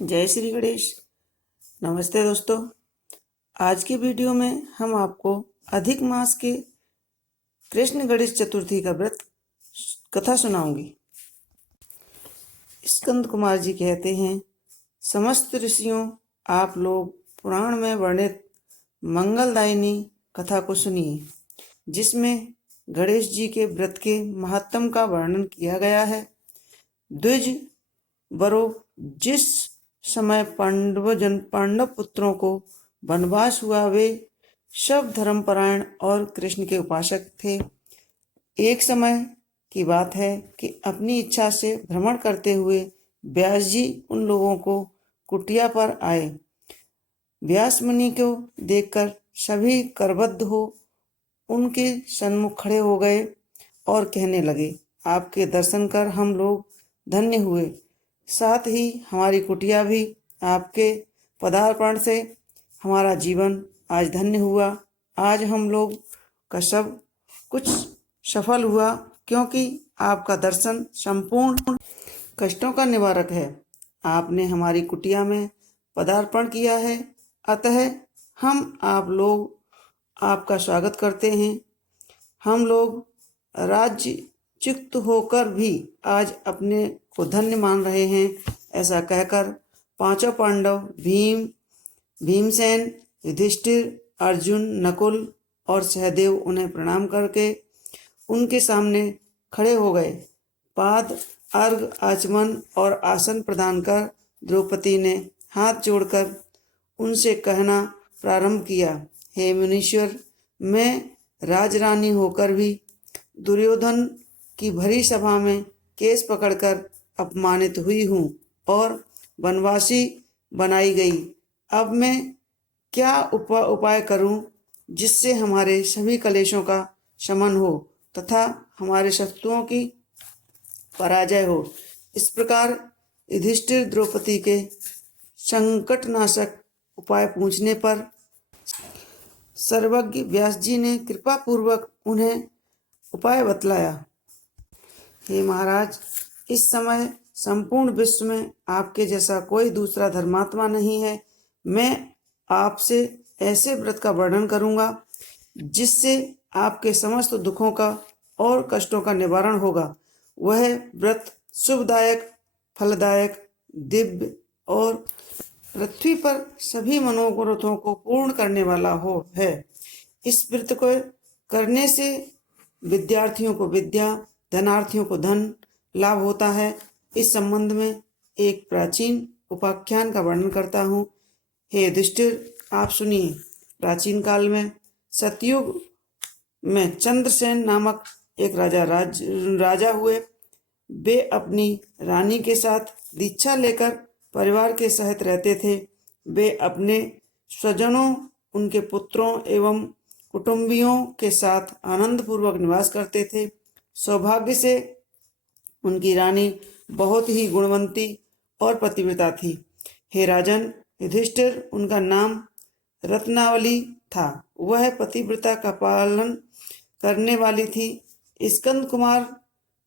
जय श्री गणेश। नमस्ते दोस्तों। आज की वीडियो में हम आपको अधिक मास के कृष्ण गणेश चतुर्थी का व्रत कथा सुनाऊंगी। स्कंद कुमार जी कहते हैं, समस्त ऋषियों, आप लोग पुराण में वर्णित मंगलदायिनी कथा को सुनिए, जिसमें गणेश जी के व्रत के महत्व का वर्णन किया गया है। द्विज वरों, जिस समय पांडव पुत्रों को वनवास हुआ, वे सब धर्मपरायण और कृष्ण के उपासक थे। एक समय की बात है कि अपनी इच्छा से भ्रमण करते हुए व्यास जी उन लोगों को कुटिया पर आए। व्यास मुनि को देखकर सभी करबद्ध हो उनके सन्मुख खड़े हो गए और कहने लगे, आपके दर्शन कर हम लोग धन्य हुए। साथ ही हमारी कुटिया भी आपके पदार्पण से हमारा जीवन आज धन्य हुआ। आज हम लोग का सब कुछ सफल हुआ, क्योंकि आपका दर्शन संपूर्ण कष्टों का निवारक है। आपने हमारी कुटिया में पदार्पण किया है, अतः हम आप लोग आपका स्वागत करते हैं। हम लोग राज्यच्युत होकर भी आज अपने को धन्य मान रहे हैं। ऐसा कहकर पांचों पांडव भीमसेन, युधिष्ठिर, अर्जुन, नकुल और सहदेव उन्हें प्रणाम करके उनके सामने खड़े हो गए। पाद अर्घ, आचमन और आसन प्रदान कर द्रौपदी ने हाथ जोड़कर उनसे कहना प्रारंभ किया, हे मुनीश्वर, मैं राजरानी होकर भी दुर्योधन की भरी सभा में केस पकड़कर अपमानित हुई हूँ और वनवासी बनाई गई। अब मैं क्या उपाय करूं जिससे हमारे सभी कलेशों का शमन हो तथा हमारे शत्रुओं की पराजय हो। इस प्रकार युधिष्ठिर द्रौपदी के संकटनाशक उपाय पूछने पर सर्वज्ञ व्यास जी ने कृपा पूर्वक उन्हें उपाय बतलाया। हे महाराज, इस समय संपूर्ण विश्व में आपके जैसा कोई दूसरा धर्मात्मा नहीं है। मैं आपसे ऐसे व्रत का वर्णन करूंगा जिससे आपके समस्त दुखों का और कष्टों का निवारण होगा। वह व्रत शुभदायक, फलदायक, दिव्य और पृथ्वी पर सभी मनोरथों को पूर्ण करने वाला है। इस व्रत को करने से विद्यार्थियों को विद्या, धनार्थियों को धन लाभ होता है। इस संबंध में एक प्राचीन उपाख्यान का वर्णन करता हूँ। हे युधिष्ठिर, आप सुनिए। प्राचीन काल में सतयुग में चंद्रसेन नामक एक राजा हुए। वे अपनी रानी के साथ दीक्षा लेकर परिवार के सहित रहते थे। वे अपने स्वजनों, उनके पुत्रों एवं कुटुंबियों के साथ आनंद पूर्वक निवास करते थे। सौभाग्य से उनकी रानी बहुत ही गुणवंती और पतिव्रता थी। हे राजन युधिष्ठिर, उनका नाम रत्नावली था। वह पतिव्रता का पालन करने वाली थी। स्कंद कुमार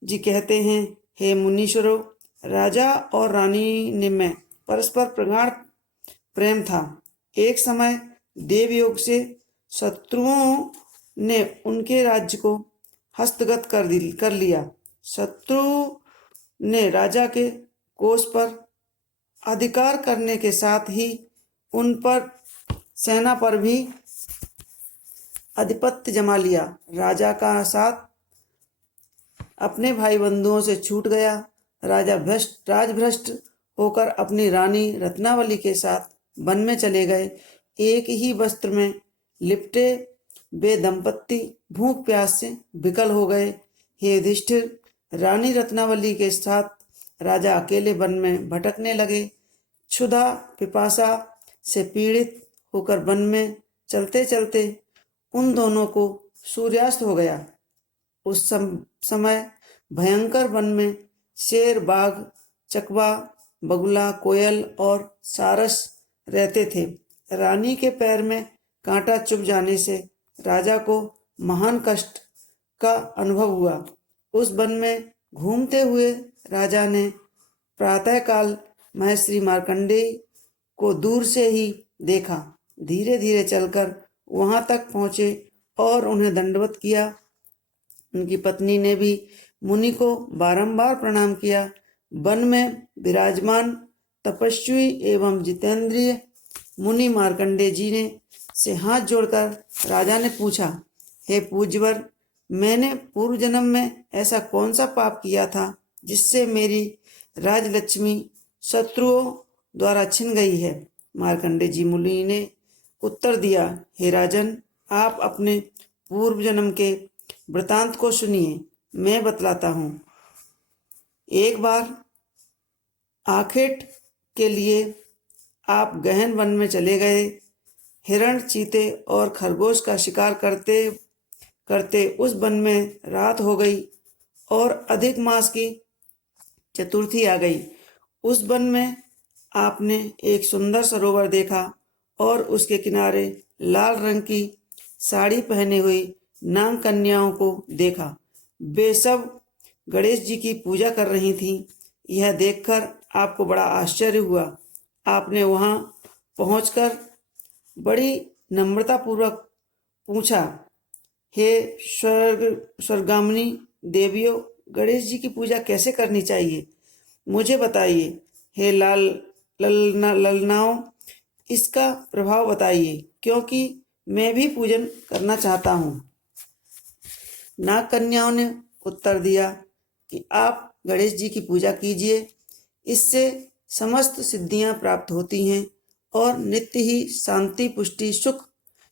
जी कहते हैं, हे मुनीश्वरों, राजा और रानी में परस्पर प्रगाढ़ प्रेम था। एक समय देवयोग से शत्रुओं ने उनके राज्य को हस्तगत कर लिया। शत्रु ने राजा के कोष पर अधिकार करने के साथ ही उन पर सेना पर भी आधिपत्य जमा लिया। राजा का साथ अपने भाई बंधुओं से छूट गया। राजा राजभ्रष्ट होकर अपनी रानी रत्नावली के साथ वन में चले गए। एक ही वस्त्र में लिपटे वे दंपत्ति भूख प्यास से विकल हो गए। हे युधिष्ठिर, रानी रत्नावली के साथ राजा अकेले वन में भटकने लगे। क्षुधा पिपासा से पीड़ित होकर वन में चलते चलते उन दोनों को सूर्यास्त हो गया। उस समय भयंकर वन में शेर, बाघ, चकवा, बगुला, कोयल और सारस रहते थे। रानी के पैर में कांटा चुभ जाने से राजा को महान कष्ट का अनुभव हुआ। उस वन में घूमते हुए राजा ने प्रातःकाल महर्षि मार्कंडेय को दूर से ही देखा। धीरे धीरे चलकर वहां तक पहुंचे और उन्हें दंडवत किया। उनकी पत्नी ने भी मुनि को बारंबार प्रणाम किया। वन में विराजमान तपस्वी एवं जितेंद्रिय मुनि मार्कंडेय जी ने से हाथ जोड़कर राजा ने पूछा, हे पूज्यवर, मैंने पूर्व जन्म में ऐसा कौन सा पाप किया था जिससे मेरी राजलक्ष्मी शत्रुओं द्वारा छिन गई है। मार्कंडेय जी मुनि ने उत्तर दिया, हे राजन, आप अपने पूर्व जन्म के वृतांत को सुनिए, मैं बतलाता हूँ। एक बार आखेट के लिए आप गहन वन में चले गए। हिरण, चीते और खरगोश का शिकार करते करते उस वन में रात हो गई और अधिक मास की चतुर्थी आ गई। उस वन में आपने एक सुंदर सरोवर देखा और उसके किनारे लाल रंग की साड़ी पहने हुई नाग कन्याओं को देखा। वे सब गणेश जी की पूजा कर रही थीं। यह देखकर आपको बड़ा आश्चर्य हुआ। आपने वहां पहुंचकर बड़ी नम्रतापूर्वक पूछा, हे स्वर्गामिनी देवियों, गणेश जी की पूजा कैसे करनी चाहिए, मुझे बताइए। हे ललनाओं, इसका प्रभाव बताइए, क्योंकि मैं भी पूजन करना चाहता हूँ। नाग कन्याओं ने उत्तर दिया कि आप गणेश जी की पूजा कीजिए, इससे समस्त सिद्धियां प्राप्त होती हैं और नित्य ही शांति, पुष्टि, सुख,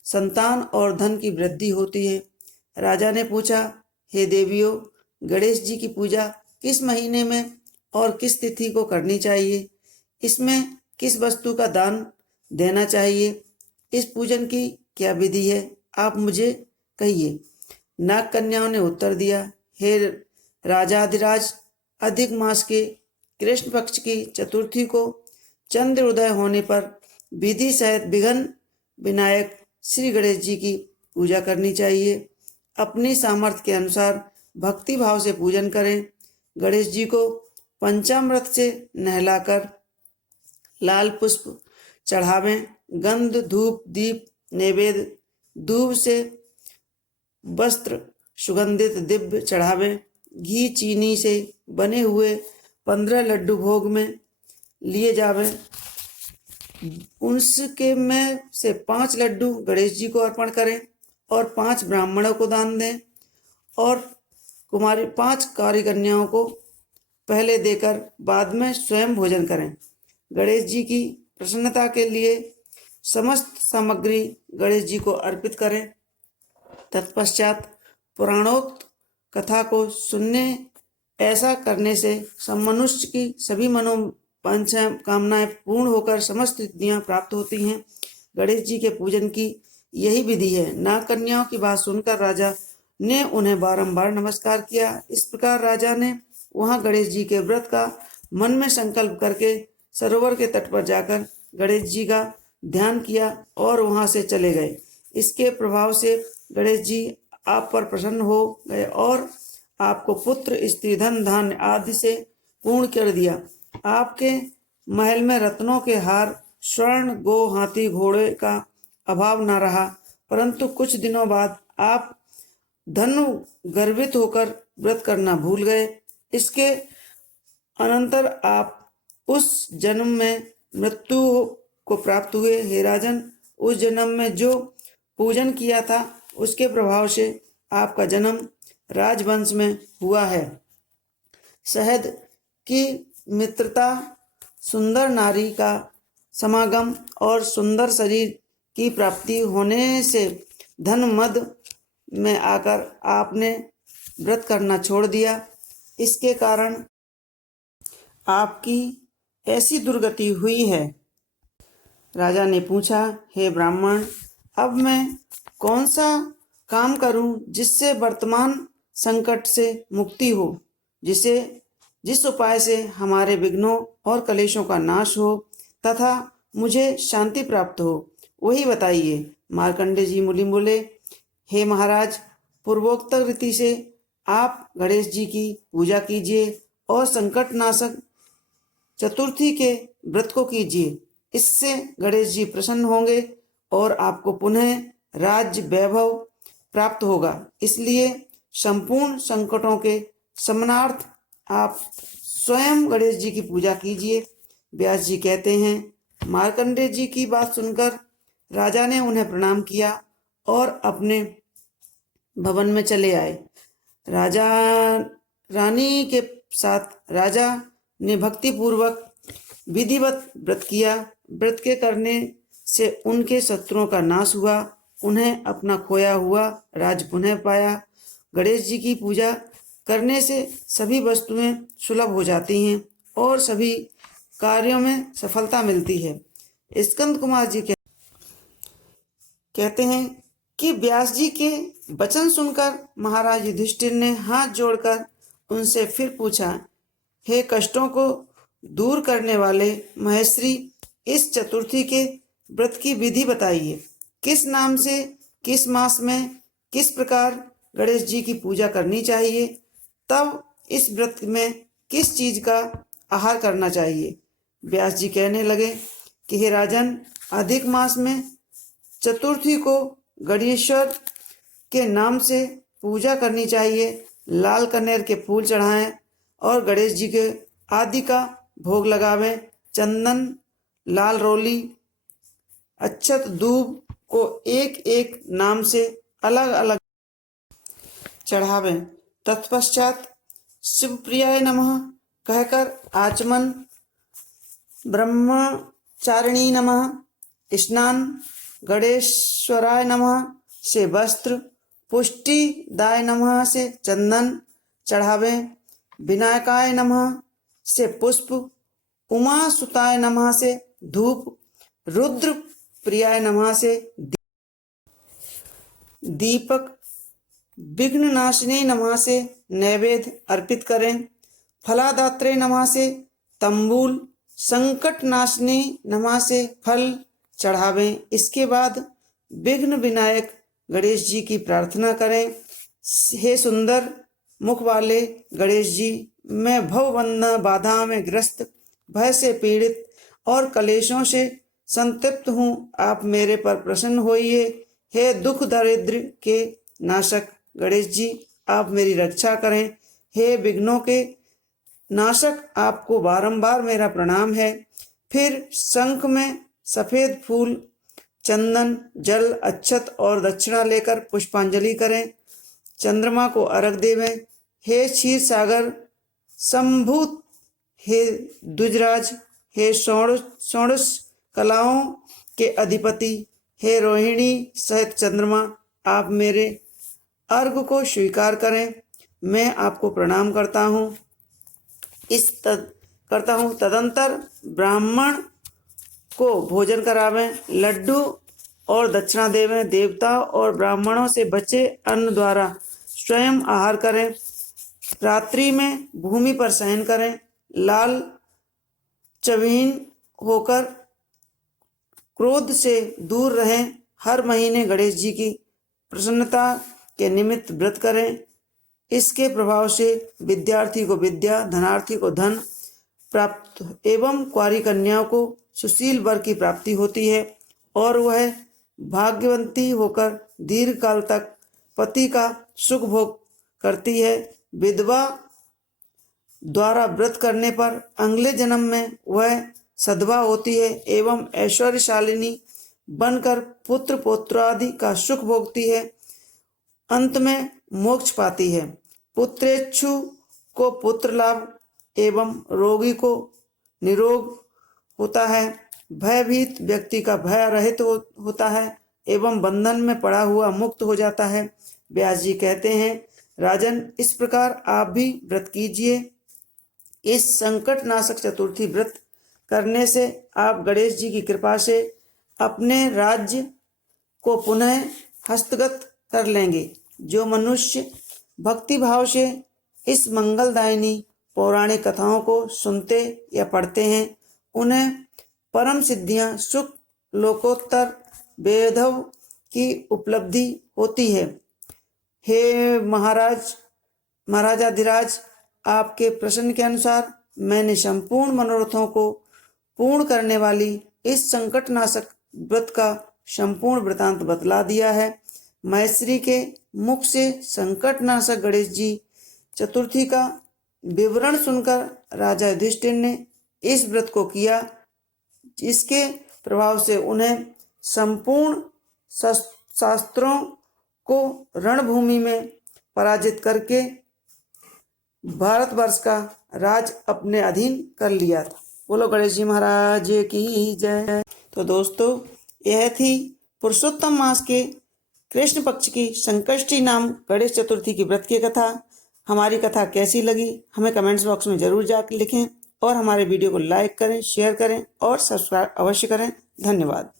संतान और धन की वृद्धि होती है। राजा ने पूछा, हे देवियों, गणेश जी की पूजा किस महीने में और किस तिथि को करनी चाहिए? इसमें किस वस्तु का दान देना चाहिए? इस पूजन की क्या विधि है, आप मुझे कहिए। नाग कन्याओं ने उत्तर दिया, हे राजाधिराज, अधिक मास के कृष्ण पक्ष की चतुर्थी को चंद्र उदय होने पर विधि सहित विघ्न विनायक श्री गणेश जी की पूजा करनी चाहिए। अपनी सामर्थ्य के अनुसार भक्ति भाव से पूजन करें। गणेश जी को पंचामृत से नहलाकर लाल पुष्प चढ़ावें। गंध, धूप, दीप, नैवेद्य, दूब से वस्त्र, सुगंधित दिव्य चढ़ावें। घी, चीनी से बने हुए 15 लड्डू भोग में लिए जावें। उनके में से 5 लड्डू गणेश जी को अर्पण करें और 5 ब्राह्मणों को दान दें और कुमारी 5 कार्य कन्याओं को पहले देकर बाद में स्वयं भोजन करें। गणेश जी की प्रसन्नता के लिए समस्त सामग्री गणेश जी को अर्पित करें। तत्पश्चात पुराणोक्त कथा को सुनने, ऐसा करने से मनुष्य की सभी मनोवांछाएं, कामनाएं पूर्ण होकर समस्त सिद्धियां प्राप्त होती हैं। गणेश जी के पूजन की यही विधि है। नाग कन्याओं की बात सुनकर राजा ने उन्हें बारंबार नमस्कार किया। इस प्रकार राजा ने वहां गणेश जी के व्रत का मन में संकल्प करके सरोवर के तट पर जाकर गणेश जी का ध्यान किया और वहां से चले गए। इसके प्रभाव से गणेश जी आप पर प्रसन्न हो गए और आपको पुत्र, स्त्री, धन, धान्य आदि से पूर्ण कर दिया। आपके महल में रत्नों के हार, स्वर्ण, गो, हाथी, घोड़े का अभाव न रहा, परंतु कुछ दिनों बाद आप धनु गर्वित होकर व्रत करना भूल गए। इसके अनंतर आप उस जन्म में मृत्यु को प्राप्त हुए। हे राजन, उस जन्म में जो पूजन किया था उसके प्रभाव से आपका जन्म राजवंश में हुआ है। शहद की मित्रता, सुंदर नारी का समागम और सुंदर शरीर की प्राप्ति होने से धन मद में आकर आपने व्रत करना छोड़ दिया। इसके कारण आपकी ऐसी दुर्गति हुई है। राजा ने पूछा, हे ब्राह्मण, अब मैं कौन सा काम करूं जिससे वर्तमान संकट से मुक्ति हो, जिस उपाय से हमारे विघ्नों और कलेशों का नाश हो तथा मुझे शांति प्राप्त हो, वही बताइए। मार्कंडेय जी मुनि बोले, हे महाराज, पूर्वोक्त रीति से आप गणेश जी की पूजा कीजिए और संकट नाशक चतुर्थी के व्रत को कीजिए। इससे गणेश जी प्रसन्न होंगे और आपको पुनः राज्य वैभव प्राप्त होगा। इसलिए संपूर्ण संकटों के शमनार्थ आप स्वयं गणेश जी की पूजा कीजिए। व्यास जी कहते हैं, मार्कंडेय जी की बात सुनकर राजा ने उन्हें प्रणाम किया और अपने भवन में चले आए। राजा रानी के साथ राजा ने भक्ति पूर्वक विधिवत व्रत किया। व्रत के करने से उनके शत्रुओं का नाश हुआ, उन्हें अपना खोया हुआ राज पुनः पाया। गणेश जी की पूजा करने से सभी वस्तुएं सुलभ हो जाती हैं और सभी कार्यों में सफलता मिलती है। स्कंद कुमार जी कहते हैं कि व्यास जी के वचन सुनकर महाराज युधिष्ठिर ने हाथ जोड़कर उनसे फिर पूछा, हे कष्टों को दूर करने वाले महेश्वरी, इस चतुर्थी के व्रत की विधि बताइए। किस नाम से, किस मास में, किस प्रकार गणेश जी की पूजा करनी चाहिए, तब इस व्रत में किस चीज का आहार करना चाहिए। व्यास जी कहने लगे कि हे राजन, अधिक मास में चतुर्थी को गणेश्वर के नाम से पूजा करनी चाहिए। लाल कनेर के फूल चढ़ाएं और गणेश जी के आदि का भोग लगावें। चंदन, लाल रोली, अक्षत, दूब को एक एक नाम से अलग अलग चढ़ावें। तत्पश्चात शिवप्रियाय नमः कहकर आचमन, ब्रह्मचारिणी नमः स्नान, गणेश्वराय नमः से वस्त्र, पुष्टिदाय नमः से चंदन चढ़ावें, विनायकाय नमः से पुष्प, उमा सुताय नमः से धूप, रुद्र प्रियाय नमः से दीपक, विघ्ननाशिनी नमः से नैवेद्य अर्पित करें। फलादात्रे नमः से तंबूल, संकट नाशनी नमः से फल चढ़ावें। इसके बाद विघ्न विनायक गणेश जी की प्रार्थना करें। हे सुंदर मुख वाले गणेश जी, मैं भवबंधन बाधा में ग्रस्त, भय से पीड़ित और कलेशों से संतप्त हूँ। आप मेरे पर प्रसन्न होइए। हे दुख दारिद्र्य के नाशक गणेश जी, आप मेरी रक्षा करें। हे विघ्नों के नाशक, आपको बारंबार मेरा प्रणाम है। फिर शंख में सफेद फूल, चंदन, जल, अक्षत और दक्षिणा लेकर पुष्पांजलि करें। चंद्रमा को अर्घ देवें। हे क्षीर सागर संभूत, हे द्विजराज, हे षोडश कलाओं के अधिपति, हे रोहिणी सहित चंद्रमा, आप मेरे अर्घ को स्वीकार करें। मैं आपको प्रणाम करता हूँ। तदंतर ब्राह्मण को भोजन करावें, लड्डू और दक्षिणा देवें। देवता और ब्राह्मणों से बचे अन्न द्वारा स्वयं आहार करें। रात्रि में भूमि पर शयन करें। लाल चविहीन होकर क्रोध से दूर रहें। हर महीने गणेश जी की प्रसन्नता के निमित्त व्रत करें। इसके प्रभाव से विद्यार्थी को विद्या, धनार्थी को धन प्राप्त एवं कुंवारी कन्याओं को सुशील वर की प्राप्ति होती है और वह भाग्यवंती होकर दीर्घ काल तक पति का सुख भोग करती है। विधवा द्वारा व्रत करने पर अगले जन्म में वह सधवा होती है एवं ऐश्वर्यशालिनी बनकर पुत्र पौत्रादि का सुख भोगती है। अंत में मोक्ष पाती है। पुत्रेच्छु को पुत्र लाभ एवं रोगी को निरोग होता है। भयभीत व्यक्ति का भय रहित होता है एवं बंधन में पड़ा हुआ मुक्त हो जाता है। व्यास जी कहते हैं, राजन, इस प्रकार आप भी व्रत कीजिए। इस संकट नाशक चतुर्थी व्रत करने से आप गणेश जी की कृपा से अपने राज्य को पुनः हस्तगत कर लेंगे। जो मनुष्य भक्ति भाव से इस मंगलदायिनी पौराणिक कथाओं को सुनते या पढ़ते हैं, उन्हें परम सिद्धियां, सुख, लोकोत्तर वैभव की उपलब्धि होती है। हे महाराजाधिराज, आपके प्रश्न के अनुसार मैंने संपूर्ण मनोरथों को पूर्ण करने वाली इस संकटनाशक व्रत का संपूर्ण वृतांत बतला दिया है। महेश्वरी के मुख से संकटनाशक गणेश जी चतुर्थी का विवरण सुनकर राजा युधिष्ठिर ने इस व्रत को किया। इसके प्रभाव से उन्हें संपूर्ण शास्त्रों को रणभूमि में पराजित करके भारतवर्ष का राज अपने अधीन कर लिया था। बोलो गणेश जी महाराज की जय। तो दोस्तों, यह थी पुरुषोत्तम मास के कृष्ण पक्ष की संकष्टी नाम गणेश चतुर्थी की व्रत की कथा। हमारी कथा कैसी लगी हमें कमेंट्स बॉक्स में जरूर जाकर लिखें और हमारे वीडियो को लाइक करें, शेयर करें और सब्सक्राइब अवश्य करें। धन्यवाद।